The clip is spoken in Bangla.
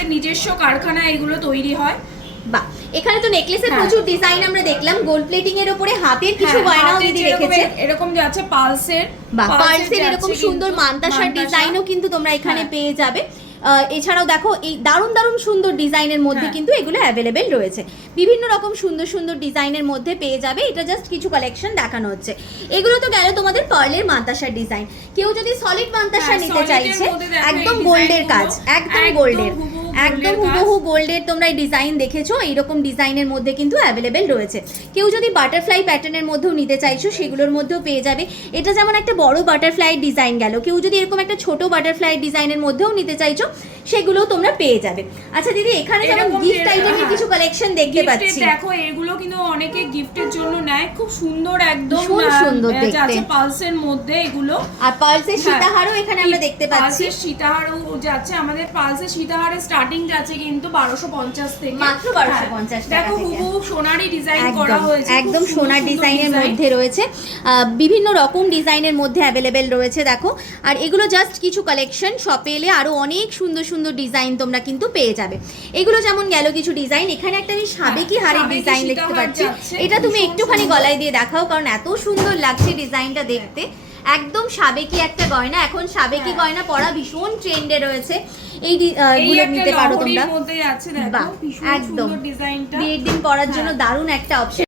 আমাদের নিজস্ব কারখানা এগুলো তৈরি হয়। বাহ, এখানে তো নেকলেসের প্রচুর ডিজাইন আমরা দেখলাম, গোল্ড প্লেটিং এর উপরে হাতের কিছু গয়নাও দিদি রেখেছে। এরকম যাচ্ছে পালসের, বা পালসের এরকম সুন্দর মান্তাসার ডিজাইনও কিন্তু তোমরা এখানে পেয়ে যাবে। এছাড়াও দেখো এই দারুণ দারুণ সুন্দর ডিজাইনের মধ্যে কিন্তু এগুলো অ্যাভেলেবেল রয়েছে, বিভিন্ন রকম সুন্দর সুন্দর ডিজাইনের মধ্যে পেয়ে যাবে। এটা জাস্ট কিছু কালেকশন দেখানো হচ্ছে। এগুলো তো গেল তোমাদের পার্লের মান্তাসার ডিজাইন। কেউ যদি সলিড মান্তাসা নিতে চাইছে, একদম গোল্ডের কাজ, একদম গোল্ডের, একদম হুবহু গোল্ডের তোমরা এই ডিজাইন দেখেছো, এইরকম ডিজাইনের মধ্যে কিন্তু অ্যাভেলেবেল রয়েছে। কেউ যদি বাটারফ্লাই প্যাটার্নের মধ্যেও নিতে চাইছো সেগুলোর মধ্যেও পেয়ে যাবে। এটা যেমন একটা বড় বাটারফ্লাই ডিজাইন গেল, কেউ যদি এরকম একটা ছোট বাটারফ্লাই ডিজাইনের মধ্যেও নিতে চাইছো সেগুলোও তোমরা পেয়ে যাবে। আচ্ছা দিদি, এখানে যেমন গিফট আইটেমের কিছু কালেকশন দেখতে পাচ্ছি। দেখো এগুলো কিন্তু অনেকে গিফটের জন্য নেয়, খুব সুন্দর, একদম সুন্দর দেখতে, পালসের মধ্যে এগুলো। আর পালসের সীতাহারও এখানে আমরা দেখতে পাচ্ছি। পালসের সীতাহারও যাচ্ছে, আমাদের পালসের সীতাহারের স্টার্টিং যাচ্ছে কিন্তু 1250 থেকে, মাত্র 1250 টাকা। দেখো হুবহু সোনারি ডিজাইন করা হয়েছে, একদম সোনার ডিজাইনের মধ্যে রয়েছে, বিভিন্ন রকম ডিজাইনের মধ্যে অ্যাভেলেবেল রয়েছে দেখো। আর এগুলো জাস্ট কিছু কালেকশন, শপে এলে আরো অনেক সুন্দর সুন্দর ডিজাইন তোমরা কিন্তু পেয়ে যাবে। এগুলো যেমন গেল কিছু ডিজাইন। এখানে একটা আমি সাবেকি হারের ডিজাইন দেখতে পাচ্ছি, এটা তুমি একটুখানি গলায় দিয়ে দেখাও, কারণ এত সুন্দর লাগছে ডিজাইনটা দেখতে। একদম সাবেকি একটা গয়না, এখন সাবেকি গয়না পরা ভীষণ ট্রেন্ডে রয়েছে। এই গুলো নিতে পারো তোমরা, একদম বিয়ের দিন পরার জন্য দারুণ একটা অপশন।